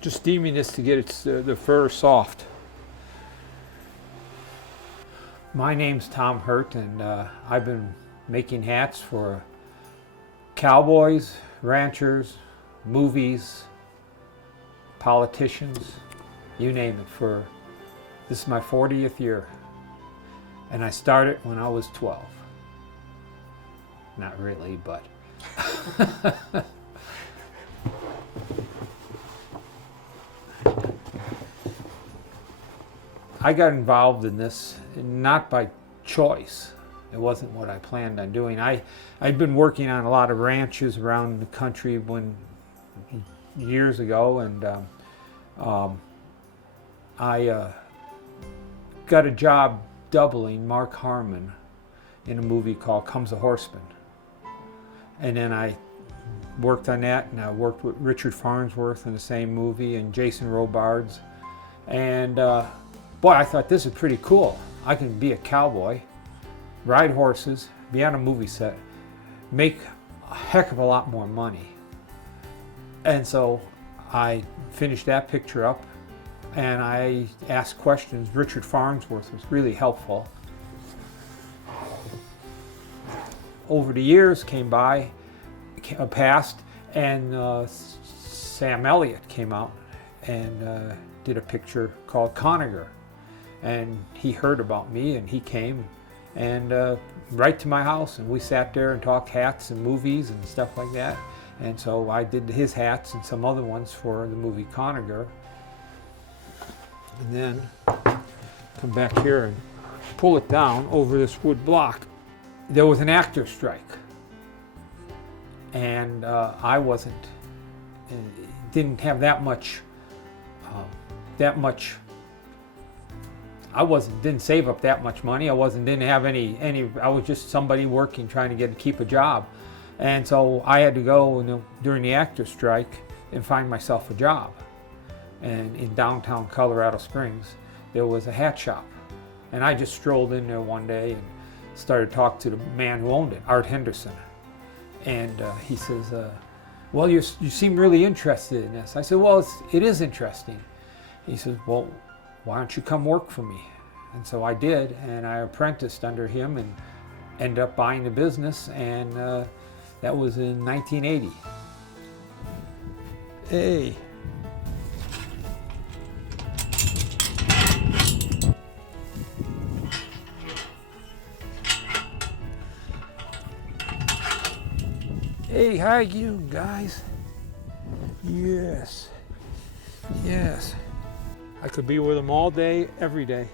Just steaming this to get the fur soft. My name's Tom Hirt, and I've been making hats for cowboys, ranchers, movies, politicians, you name it. This is my 40th year, and I started when I was 12. Not really, but I got involved in this not by choice. It wasn't what I planned on doing. I'd been working on a lot of ranches around the country years ago, and I got a job doubling Mark Harmon in a movie called Comes a Horseman. And then I worked on that, and I worked with Richard Farnsworth in the same movie, and Jason Robards. And boy, I thought this is pretty cool. I can be a cowboy, ride horses, be on a movie set, make a heck of a lot more money. And so I finished that picture up, and I asked questions. Richard Farnsworth was really helpful. Over the years passed, and Sam Elliott came out and did a picture called Conager. And he heard about me, and he came and right to my house, and we sat there and talked hats and movies and stuff like that. And so I did his hats and some other ones for the movie Conager. And then come back here and pull it down over this wood block. There was an actor strike, and I didn't have that much. Didn't save up that much money. Didn't have any. I was just somebody working, trying to keep a job, and so I had to go during the actor strike and find myself a job. And in downtown Colorado Springs, there was a hat shop, and I just strolled in there one day and started talking to the man who owned it, Art Henderson. And he says, well, you seem really interested in this. I said, well, it is interesting. He says, well, why don't you come work for me? And so I did, and I apprenticed under him and ended up buying the business, and that was in 1980. Hey. Hey, how you guys? Yes. I could be with them all day, every day.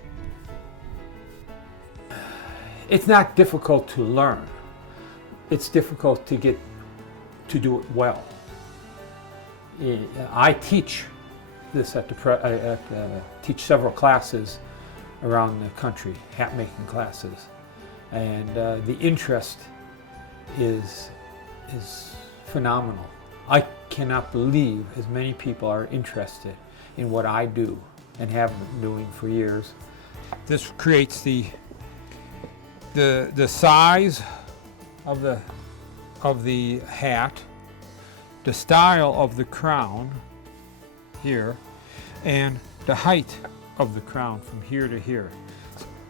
It's not difficult to learn. It's difficult to do it well. I teach this teach several classes around the country, hat making classes, and the interest is phenomenal. I cannot believe as many people are interested in what I do and have been doing for years. This creates the size of the hat, the style of the crown here, and the height of the crown from here to here.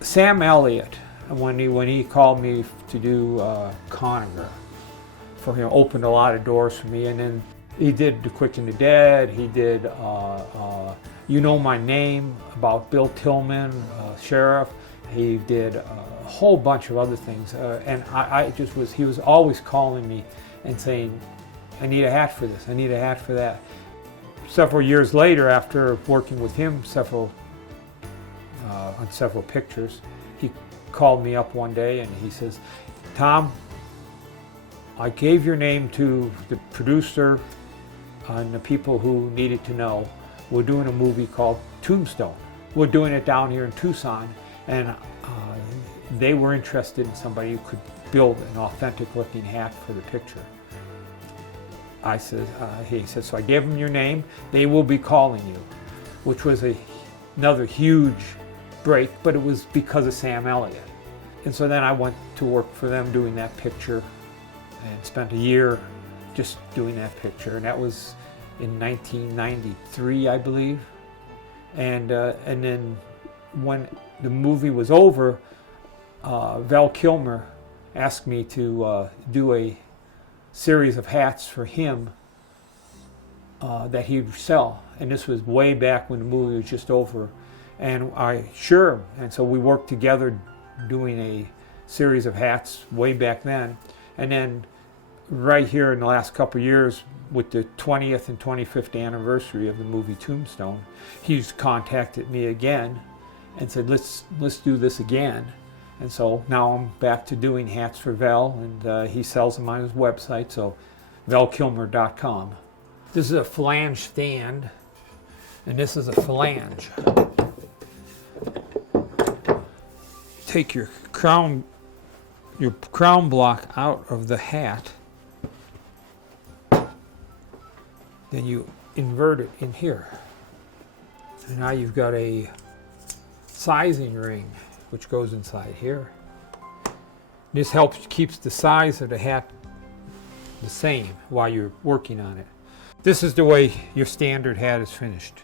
Sam Elliott, when he called me to do Conager, for him, opened a lot of doors for me, and then he did The Quick and the Dead. He did You Know My Name about Bill Tillman, sheriff. He did a whole bunch of other things, and he was always calling me and saying, I need a hat for this, I need a hat for that. Several years later, after working with him on several pictures, he called me up one day and he says, Tom, I gave your name to the producer and the people who needed to know. We're doing a movie called Tombstone. We're doing it down here in Tucson, and they were interested in somebody who could build an authentic looking hat for the picture. He said, so I gave them your name. They will be calling you, which was another huge break, but it was because of Sam Elliott. And so then I went to work for them doing that picture and spent a year just doing that picture. And that was in 1993, I believe. And then when the movie was over, Val Kilmer asked me to do a series of hats for him that he'd sell. And this was way back when the movie was just over. And sure. And so we worked together doing a series of hats way back then. And then right here in the last couple of years, with the 20th and 25th anniversary of the movie Tombstone, he's contacted me again and said, let's do this again. And so now I'm back to doing hats for Val, and he sells them on his website, so valkilmer.com. This is a flange stand, and this is a flange. Take your crown block out of the hat, then you invert it in here. And now you've got a sizing ring which goes inside here. This keeps the size of the hat the same while you're working on it. This is the way your standard hat is finished.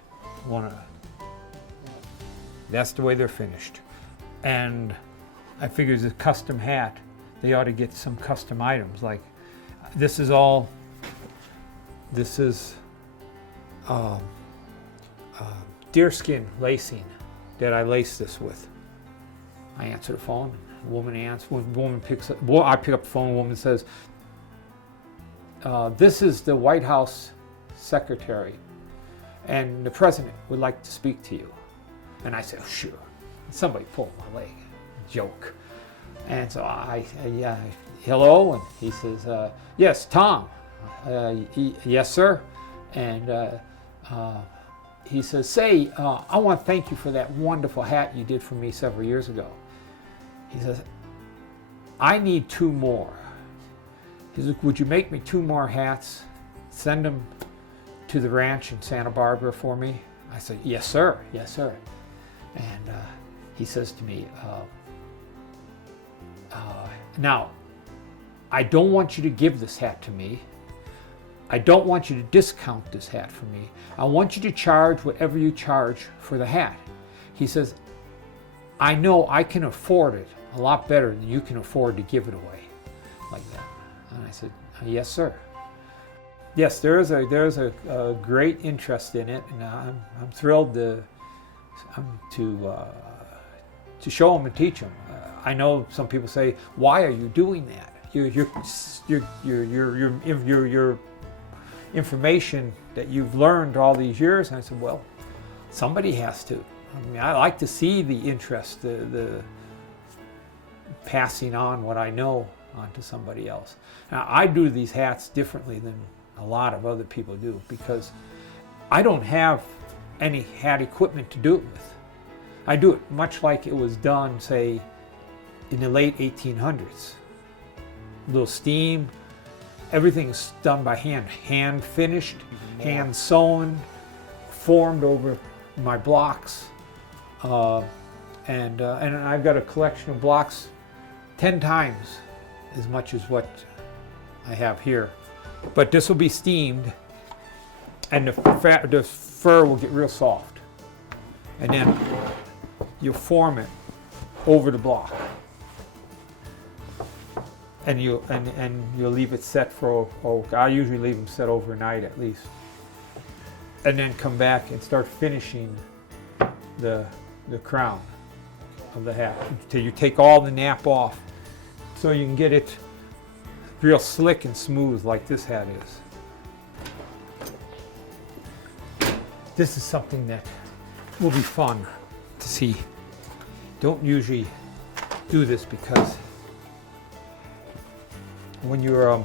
That's the way they're finished. And I figure as a custom hat, they ought to get some custom items. Like this is deerskin lacing that I lace this with. I answer the phone. A woman answers. I pick up the phone. A woman says, "This is the White House secretary, and the president would like to speak to you." And I said, "Oh, sure." Somebody pulled my leg. Joke. And so yeah, hello, and he says, "Yes, Tom." Yes, sir. And he says, "Say, I want to thank you for that wonderful hat you did for me several years ago." He says, "I need 2 more." He says, "Would you make me 2 more hats? Send them to the ranch in Santa Barbara for me?" I said, "Yes, sir. Yes, sir." And he says to me, "Now, I don't want you to give this hat to me. I don't want you to discount this hat for me. I want you to charge whatever you charge for the hat." He says, "I know I can afford it a lot better than you can afford to give it away like that." And I said, "Yes, sir." Yes, there's a great interest in it, and I'm thrilled to show them and teach them. I know some people say, "Why are you doing that? Your information that you've learned all these years." And I said, "Well, somebody has to. I mean, I like to see the interest, the passing on what I know onto somebody else." Now, I do these hats differently than a lot of other people do because I don't have any hat equipment to do it with. I do it much like it was done, say, in the late 1800s. A little steam. Everything's done by hand. Hand finished, hand sewn, formed over my blocks. And I've got a collection of blocks 10 times as much as what I have here. But this will be steamed, and the fur will get real soft. And then you'll form it over the block. And you'll leave it set for, I usually leave them set overnight at least. And then come back and start finishing the crown of the hat until you take all the nap off so you can get it real slick and smooth like this hat is. This is something that will be fun to see. Don't usually do this because when you're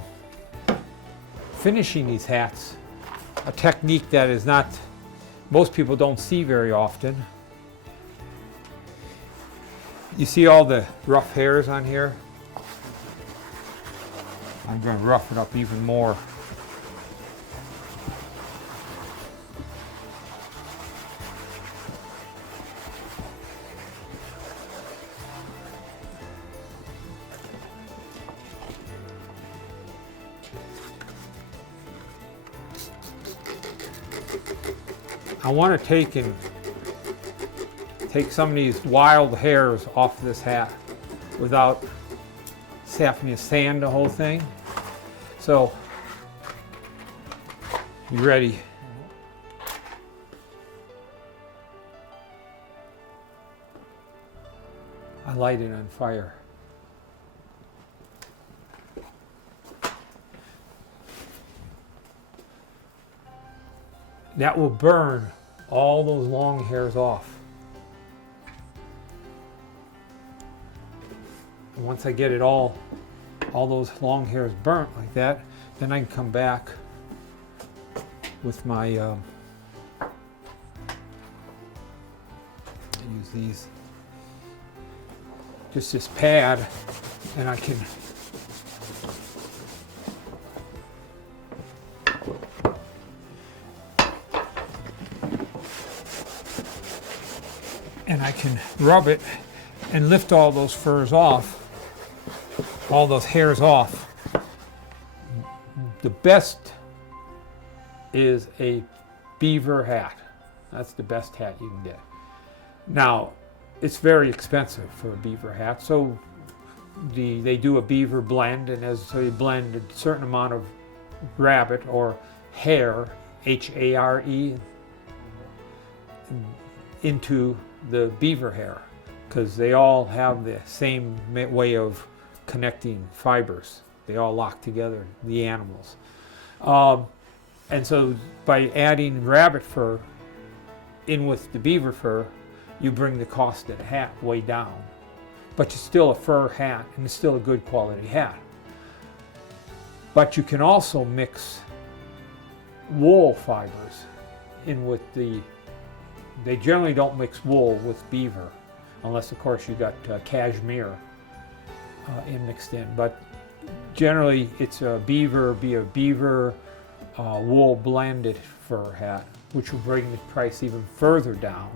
finishing these hats, a technique that is not, most people don't see very often. You see all the rough hairs on here? I'm going to rough it up even more. I want to take some of these wild hairs off this hat without having to sand the whole thing. So, you ready? I light it on fire. That will burn all those long hairs off. And once I get it all those long hairs burnt like that, then I can come back with my, use these, just this pad, and I can rub it and lift all those furs off, all those hairs off. The best is a beaver hat. That's the best hat you can get. Now, it's very expensive for a beaver hat, so they do a beaver blend, and so you blend a certain amount of rabbit or hare, H-A-R-E, into the beaver hair, because they all have the same way of connecting fibers. They all lock together, the animals. And so by adding rabbit fur in with the beaver fur, you bring the cost of the hat way down. But it's still a fur hat, and it's still a good quality hat. But you can also mix wool fibers in with they generally don't mix wool with beaver, unless of course you got cashmere mixed in. But generally it's a beaver wool blended fur hat, which will bring the price even further down.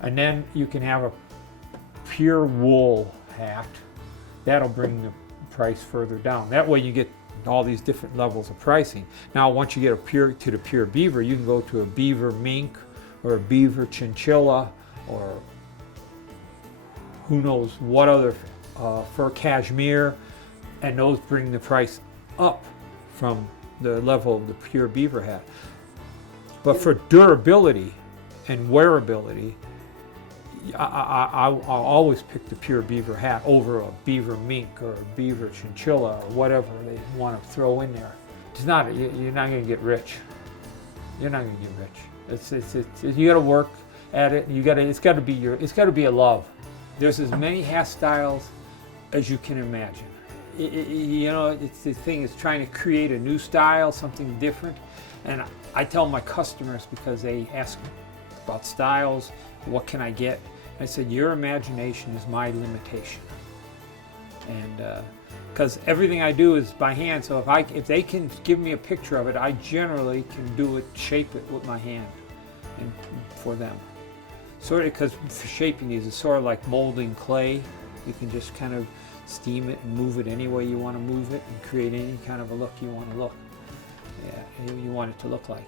And then you can have a pure wool hat. That'll bring the price further down. That way you get all these different levels of pricing. Now once you get to the pure beaver, you can go to a beaver mink or a beaver chinchilla, or who knows what other fur, cashmere, and those bring the price up from the level of the pure beaver hat. But for durability and wearability, I'll always pick the pure beaver hat over a beaver mink or a beaver chinchilla or whatever they want to throw in there. You're not going to get rich. You're not going to get rich. You got to work at it. It's got to be a love. There's as many hat styles as you can imagine. It's the thing is trying to create a new style, something different. And I tell my customers, because they ask about styles, what can I get? I said, your imagination is my limitation. And because everything I do is by hand, so if they can give me a picture of it, I generally can shape it with my hand, and for them. Sort of, because shaping these is sort of like molding clay. You can just kind of steam it and move it any way you want to move it, and create any kind of a look you want to look. Yeah, you want it to look like.